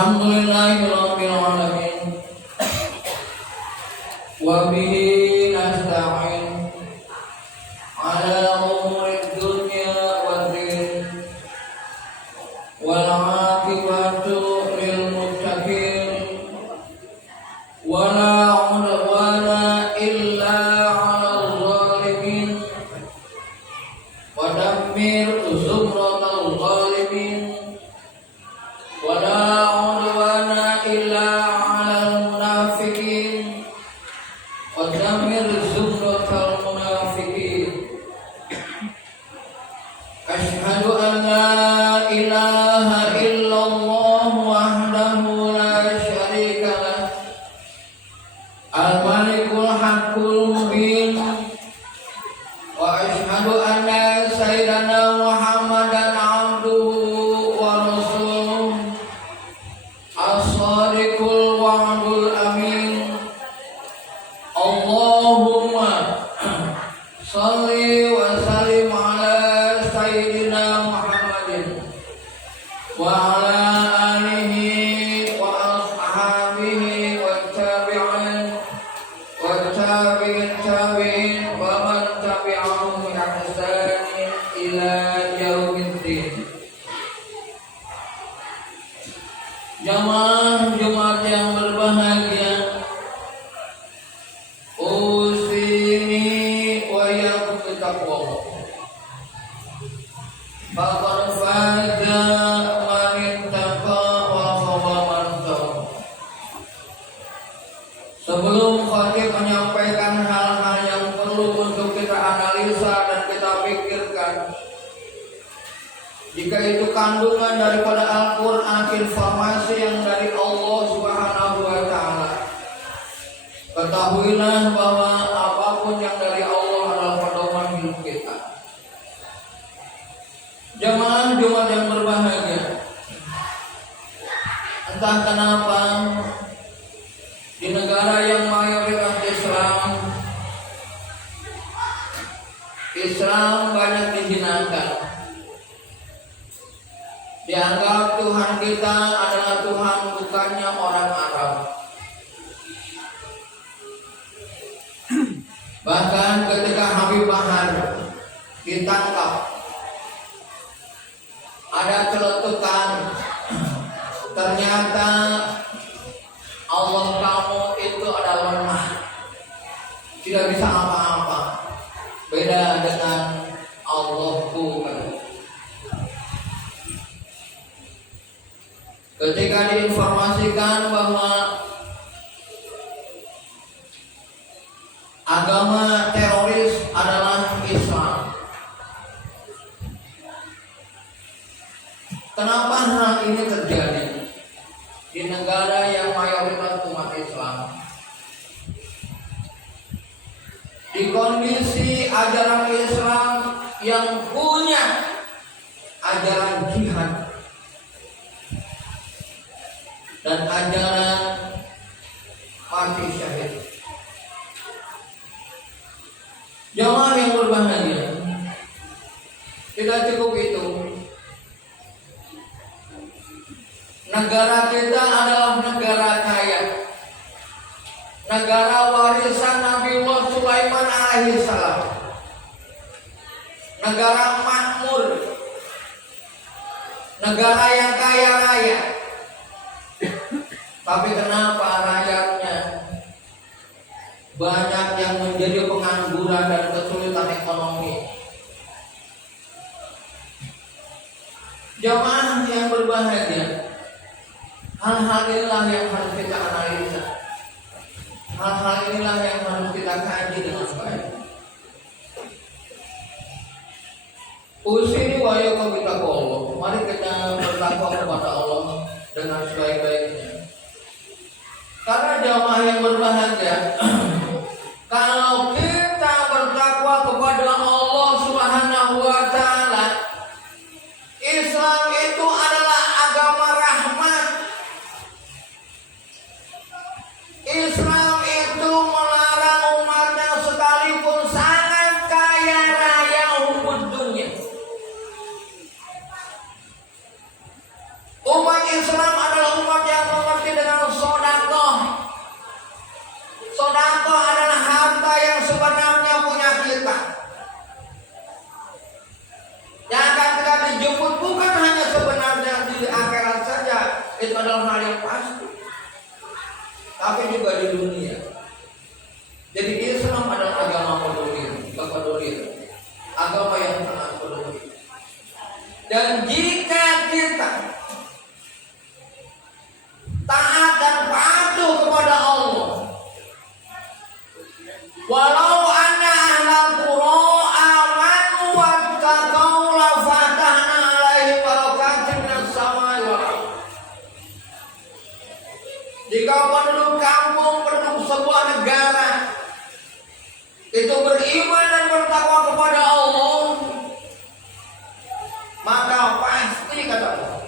Alhamdulillahirabbil alamin. Wa bihi nasta'in ala umurid dunya waddin. Wal 'aqibatu lil muttaqin. Wa la 'udwana illa 'alal zalimin. Wa dammir zumratal zalimin. Wa la 'udwana illa 'alal munafiqin. Wa dammir zumratal munafiqin. Asyhadu an la ilaha illallah wahdahu la syarika lah. Al-Malikul Haqqul Mubin. Wa asyhadu anna sayyidana Muhammadan abduhu wa rasuluh. As-sadiqul wa'dul amin. Allahumma shalli wa sallim ala sayyidina Muhammadin wa ala alihi wa ashabihi wa tabi'in wa tabi'in tabi'in wa man tabi'ahum bi ihsanin ila yaumiddin. Jamaah Jumat yang berbahagia, usini wa iyyakum bittaqwa. Faqad faza man ittaqa wa khaba man taqa. Sebelum khatib menyampaikan hal-hal yang perlu untuk kita analisa dan kita pikirkan, jika itu kandungan daripada Al-Quran, informasi yang dari Allah Subhanahu wa Ta'ala, ketahuilah bahwa apapun yang dari Allah adalah pedoman hidup kita. Jamaah Jumat yang berbahagia, entah kenapa di negara yang mayoritas Islam banyak dihinakan. Dianggap Tuhan kita adalah Tuhan bukannya orang Arab. Bahkan ketika Habib Bahar ditangkap, ada celetukan, ternyata Allah kamu itu adalah lemah, tidak bisa apa-apa, beda dengan Allahku. Ketika diinformasikan bahwa agama teroris adalah Islam, kenapa hal ini terjadi di negara yang mayoritas umat Islam? Di kondisi ajaran Islam yang punya ajaran jihad dan ajaran mati syahid. Jamaah yang berbahagia, tidak cukup itu. Negara kita adalah negara kaya, negara warisan Nabiullah Sulaiman alaihissalam, negara makmur, negara yang kaya raya. Tapi kenapa rakyatnya banyak yang menjadi pengangguran dan kesulitan ekonomi? Jamaah yang berbahagia, hal-hal inilah yang harus kita analisa. Hal-hal inilah yang harus kita kaji dengan baik. Usini wa iyyakum bittaqwa. Mari kita bertakwa kepada Allah dengan sebaik-baiknya. Karena jamaah yang berbahagia, kalau kita bertakwa kepada Allah Subhanahu wa Ta'ala, Islam itu adalah agama rahmat. Islam itu melarang umatnya sekalipun sangat kaya raya umum dunia. Umat Islam adalah umat yang negara itu beriman dan bertakwa kepada Allah, maka pasti kata Allah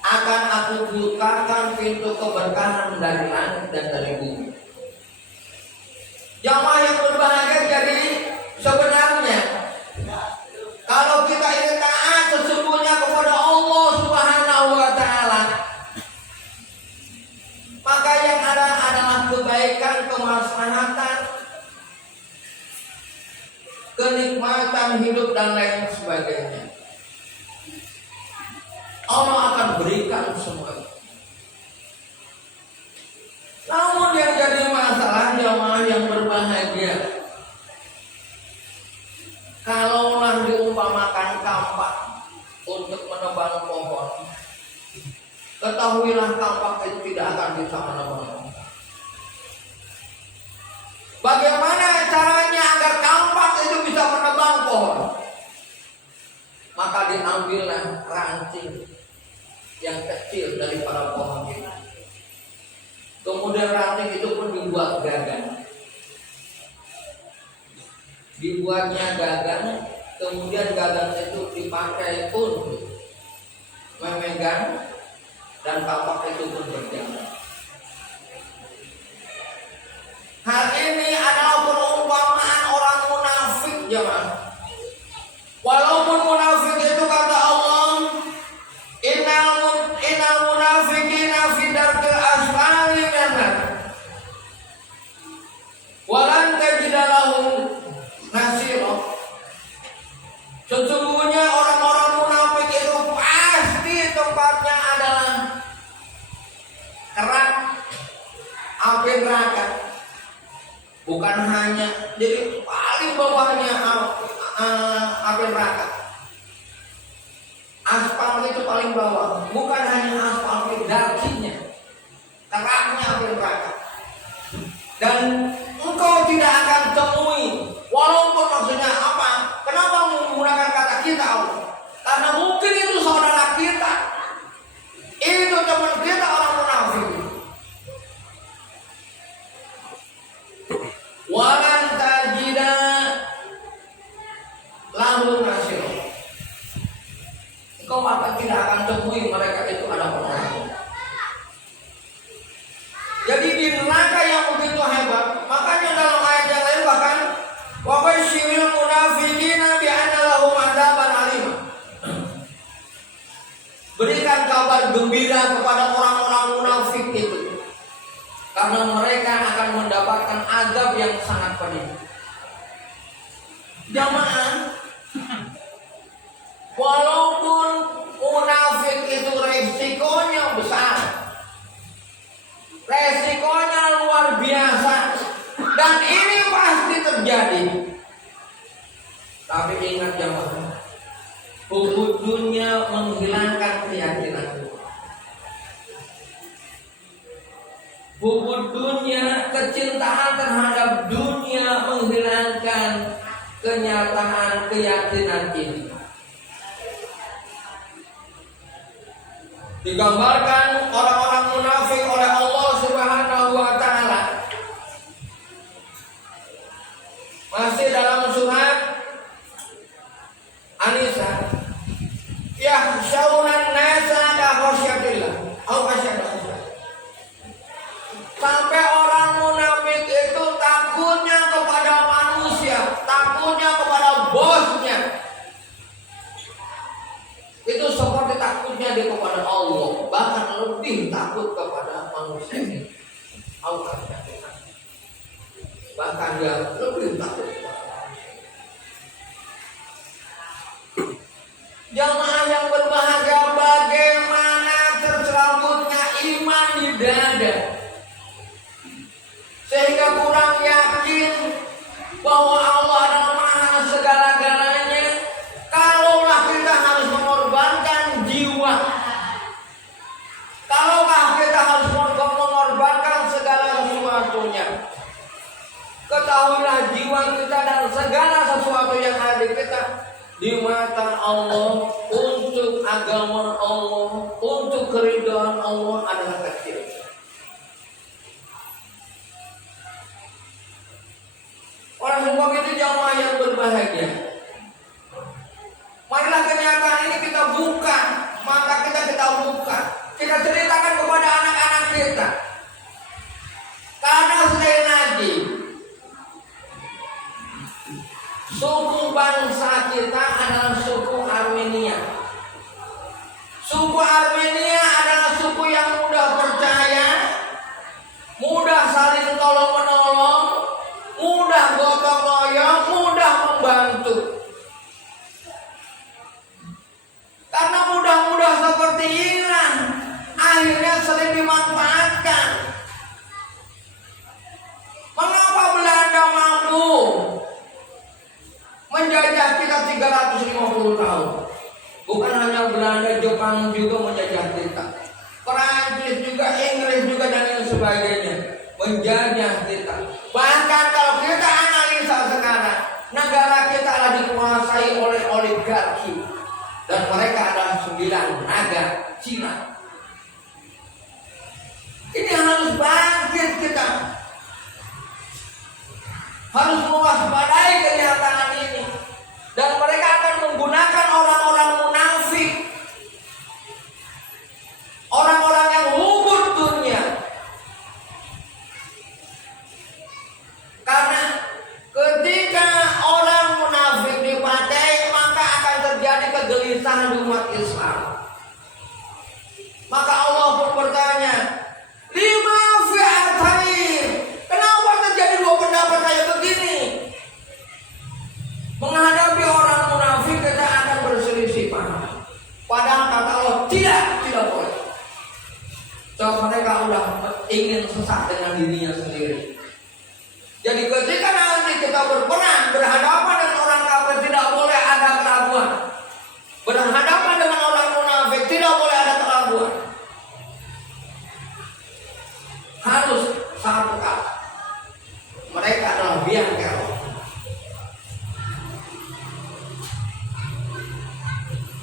akan aku bukakan pintu keberkahan dari langit dan dari bumi. Jamaah yang berbahagia, jadi sebenarnya kalau kita ingin taat sesungguhnya kepada Allah Subhanahu wa Ta'ala, maka yang ada adalah kebaikan, kemaslahatan, kenikmatan hidup dan lain sebagainya. Allah akan berikan semua. Namun yang jadi masalah jamaah yang berbahagia, kalaulah diumpamakan kampak untuk menebang pohon, ketahuilah kampak itu tidak akan bisa menebang. Bagaimana caranya agar kampak itu bisa menebang pohon? Maka diambillah ranting yang kecil dari para pohon itu. Kemudian ranting itu pun dibuat gagang. Dibuatnya gagang, kemudian gagang itu dipakai untuk memegang dan kampak itu pun berjalan. Hal ini adalah perumpamaan orang munafik, jemaah. Walaupun munafik itu kata Allah, innal munafiqina fi darkil asfali minan nar. Walan tajida lahum nasira. Sesungguhnya orang-orang munafik itu pasti tempatnya adalah kerak api neraka. Bukan hanya jadi paling bawahnya api neraka. Aspal itu paling bawah, bukan hanya aspal, dakinya, keraknya api neraka. Dan engkau tidak akan temui, walaupun maksudnya apa? Kenapa menggunakan kata kita Allah? Karena mungkin itu saudara kita, itu teman kita orang munafik. Walan tajida lahum nasira. Engkau akan tidak akan temui mereka itu ada orang. Jadi di neraka yang begitu hebat, makanya dalam ayat yang lain bahkan wa basyiril munafiqina bi anna lahum adzaban alim. Berikan kabar gembira kepada orang-orang munafik itu, karena mereka akan mendapatkan azab yang sangat pedih. Jamaah, walaupun munafik itu resikonya besar, resikonya luar biasa, dan ini pasti terjadi. Tapi ingat jamaah, hubud dunia menghilangkan keyakinan. Hubud dunia, kecintaan terhadap dunia menghilangkan kenyataan keyakinan ini. Digambarkan orang-orang munafik oleh Allah Subhanahu wa Ta'ala masih dalam surat An-Nisa, yakhshawna an-nasa ka khasyatillah aw khasyatillah. Sampai orang munafik itu takutnya kepada manusia, takutnya kepada bosnya. Itu seperti takutnya dia kepada Allah, bahkan lebih takut kepada manusia ini. Bahkan dia lebih takut kepada manusia. Jamaah yang berbahagia, bagaimana tercerabutnya iman di dada, sehingga kurang yakin bahwa Allah adalah Maha segala-galanya. Kalaulah kita harus mengorbankan jiwa, kalaulah kita harus mengorbankan segala sesuatunya, ketahuilah jiwa kita dan segala sesuatu yang ada di kita di mata Allah, untuk agama Allah, untuk keridhaan Allah adalah kecil. sebab itu jamaah yang berbahagia, marilah kenyataan ini kita buka, mata kita buka, kita ceritakan kepada anak-anak kita. Karena sekali lagi, suku bangsa kita adalah suku Armenia. Suku Armenia adalah suku yang mudah percaya, mudah saling tolong-menolong, mudah gotong royong, mudah membantu. Karena mudah-mudah seperti Iran, akhirnya sering dimanfaatkan. Mengapa Belanda mampu menjajah kita 350 tahun? Bukan hanya Belanda, Jepang juga menjajah kita. Perancis juga, Inggris juga, dan lain sebagainya menjajah kita. Bahkan kalau kita analisa sekarang, negara kita adalah dikuasai oleh oligarki, dan mereka adalah 9 naga Cina. Ini harus bangkit kita, harus mewaspadai kenyataan ini. Dan mereka akan menggunakan orang-orang munafik, orang-orang yang luput dunia. Karena ketika orang munafik dipakai, maka akan terjadi kegelisahan di umat Islam. Maka Allah pun bertanya, lima fi'atain, kenapa terjadi dua pendapat kayak begini? Menghadapi orang munafik kita akan berselisih paham. Padahal kata Allah tidak boleh. So mereka udah ingin sesat dengan dirinya sendiri. Jadi ketika nanti kita berperang, berhadapan dengan orang kafir, tidak boleh ada keraguan. Berhadapan dengan orang munafik, tidak boleh ada keraguan. Harus satu kata, mereka adalah biang kerok.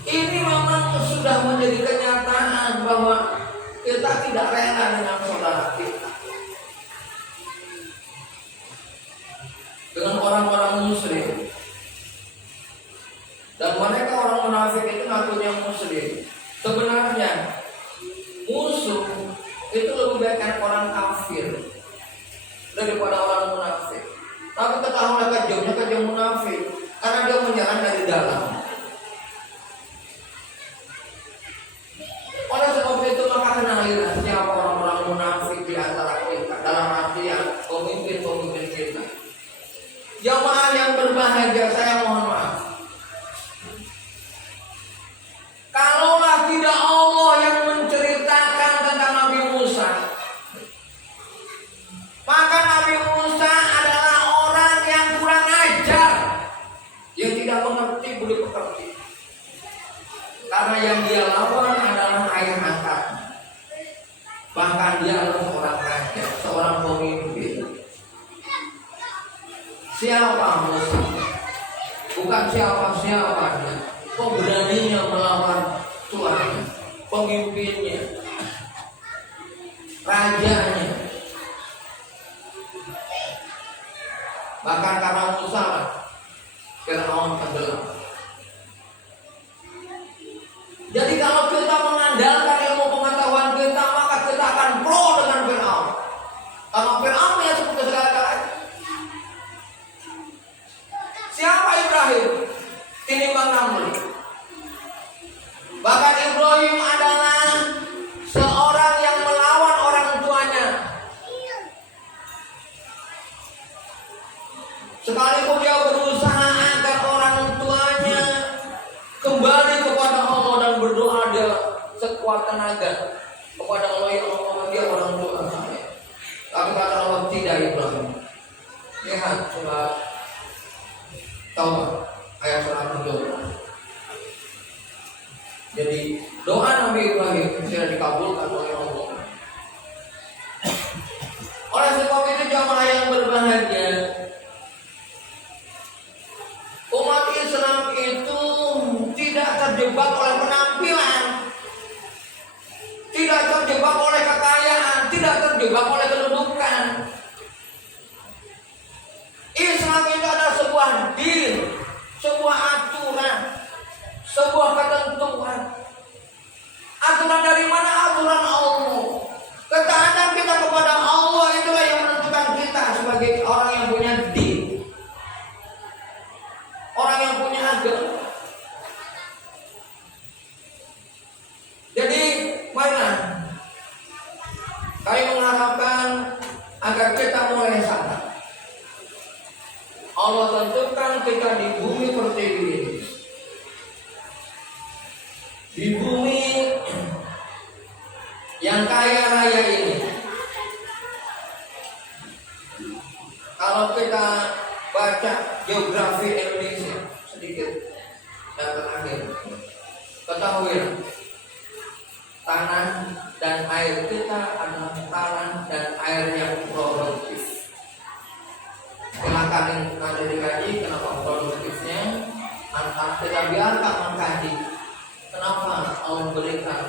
Ini memang sudah menjadi kenyataan bahwa kita tidak rela dengan saudara kita, dengan orang-orang muslim. Dan mereka orang munafik itu ngakunya muslim. Sebenarnya musuh itu lebih baik orang kafir daripada orang munafik. Tapi ketahuilah kejamnya munafik, karena dia menyerang dari dalam. Oleh sebab itu maka kenalilah siapa orang-orang munafik di antara kita, dalam arti yang pemimpin-pemimpin kita. Jamaah yang berbahagia, saya mohon maaf, kalaulah tidak Allah yang menceritakan tentang Nabi Musa, maka Nabi Musa adalah orang yang kurang ajar, yang tidak mengerti budi pekerti. Karena yang dia lawan adalah ayah angkatnya. Bahkan dia adalah seorang raja, seorang pemimpin. Siapa Musa? Bukan siapa-siapanya. Kok beraninya melawan tuannya, pemimpinnya, rajanya. Bahkan karena Musa, Fir'aun tenggelam. Jadi kalau kita mengandalkan ilmu pengetahuan kita, maka kita akan pro dengan Fir'aun. Karena Fir'aun punya seperti segala-galanya. Siapa Ibrahim? Tinimbang Namrud. Bahkan Ibrahim adalah seorang yang melawan orang tuanya. Sekalipun dia berusaha agar orang tuanya kembali kepada Allah dan berdoa dia sekuat tenaga kepada Allah, yang Allah dia orang tua saya. Tapi kata Allah tidak, Ibrahim. Lihat surat Taubah ayat 102. Jadi doa Nabi Ibrahim tidak dikabulkan oleh Allah. Oleh sebab itu jamaah yang berbahagia, umat Islam itu tidak terjebak oleh penampilan, tidak terjebak oleh kekayaan, tidak terjebak oleh kedudukan. Islam itu adalah yang terakhir, ketahui tanah dan air kita adalah tanah dan air yang produktif. Silakan yang ada dikaji kenapa produktifnya. Anak kita biarkan mengkaji kenapa Allah berikan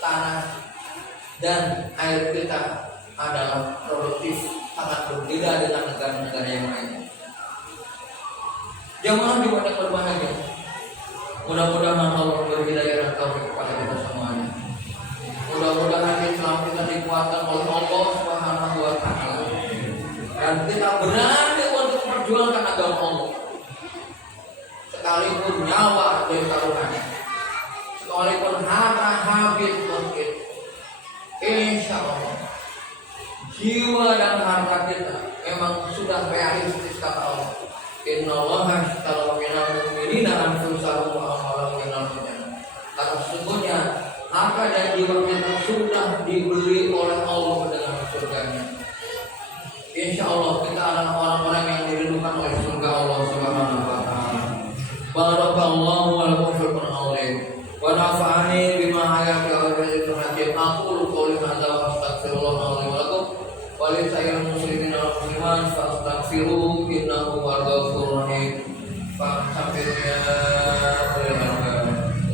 tanah dan air kita adalah produktif, sangat berbeda dengan negara-negara yang lain. Jemaah juga yang berbahagia, mudah-mudahan Allah berhidayah dan taufik kepada kita semuanya. Mudah-mudahan Islam kita dikuatkan oleh Allah Subhanahu wa Ta'ala, dan kita berani untuk memperjuangkan agama Allah, sekalipun nyawa dari taruhannya, sekalipun harta habis mungkin. Insya Allah jiwa dan harta kita memang sudah realistis kata Allah. Inna Allaha ashtara minal mu'minina anfusahum wa amwalahum minal jannah. Karena sesungguhnya harta dan jiwa kita sudah dibeli oleh Allah dengan surganya. Insya Allah kita adalah orang-orang yang dirindukan oleh surga Allah Subhanahu wa Ta'ala. Barakallahu wa lakum fil Qur'an wa nafa'ani bima hayati wa barakatuh. Aqulu qawli hadza wa astaghfirullah li wa lakum wa li sayyidil muslimin wal muslimat fastaghfiruhu innahu huwal ghafurur